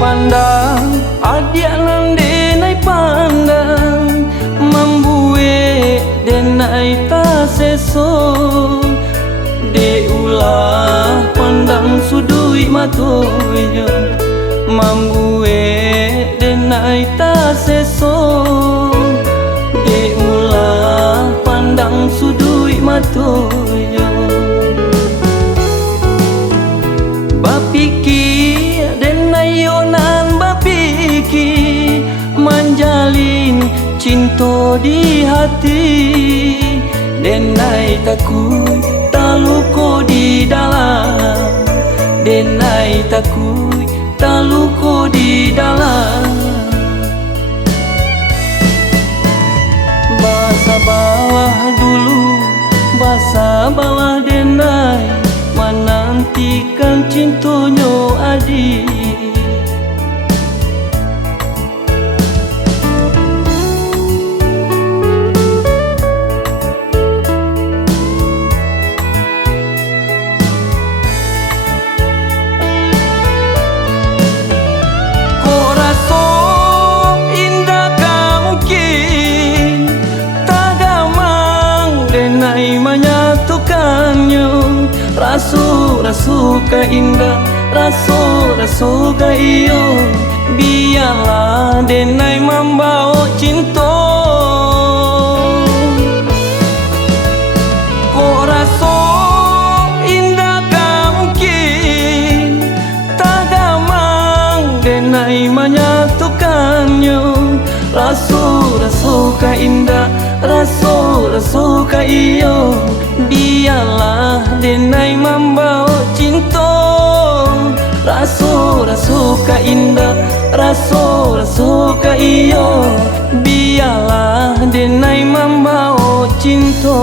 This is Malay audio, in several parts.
pandang adia nande nai pandang mambue denai ta seso de ulah pandang sudui matoyo mambue denai ta seso de ulah pandang sudui matoyo bapiki denayonan bapiki manjalin cinta di hati denai takui taluko di dalam denai takui taluko di dalam basa bawah dulu basa bawah denai menantikan cintonyo adik rasu ka indah rasu ka iyo biarlah denai membawa cinta kok rasu indah ka mungkin tak gamang denai menyatukannya rasu ka indah rasu ka iyo biarlah denai membawa cinta rasu ka indah rasu ka iyo biarlah denai membawa cinta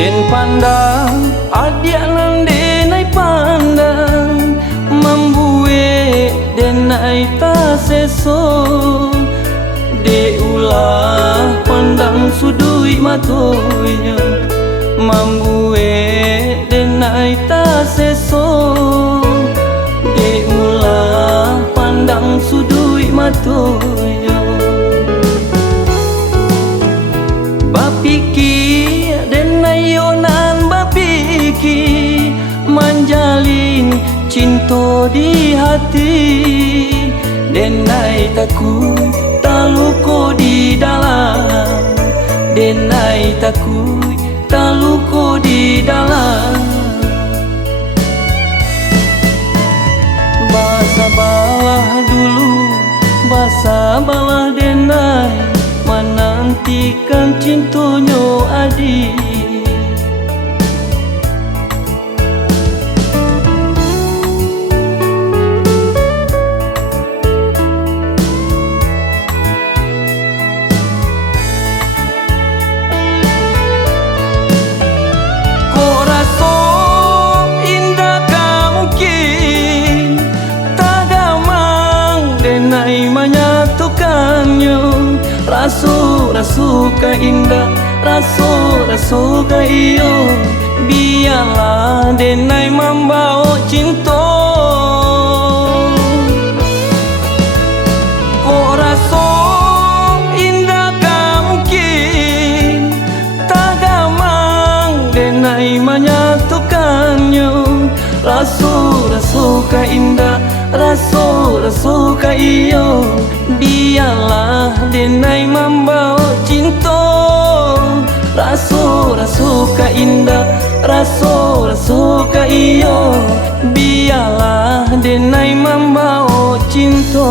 den pandang adia nande nai pandang mambue denai ta seso de ulah pandang sudui matoyo mambue denai ta seso de ulah pandang sudui matoyo bapiki denayonan bapiki manjalin cinta di hati denai takui taluko di dalam denai takui taluko di dalam basa bawah dulu basa bawah denai menantikan cintonyo adik kok raso indah ka mungkin tak gamang denai menyatukannya rasu ka indah rasu ka iyo biarlah denai membawa cinta kok rasu indah ka mungkin tak gamang denai menyatukannya rasu ka indah rasu ka iyo biarlah denai membawa cinta rasu ka indah rasu ka iyo biarlah denai membawa cinta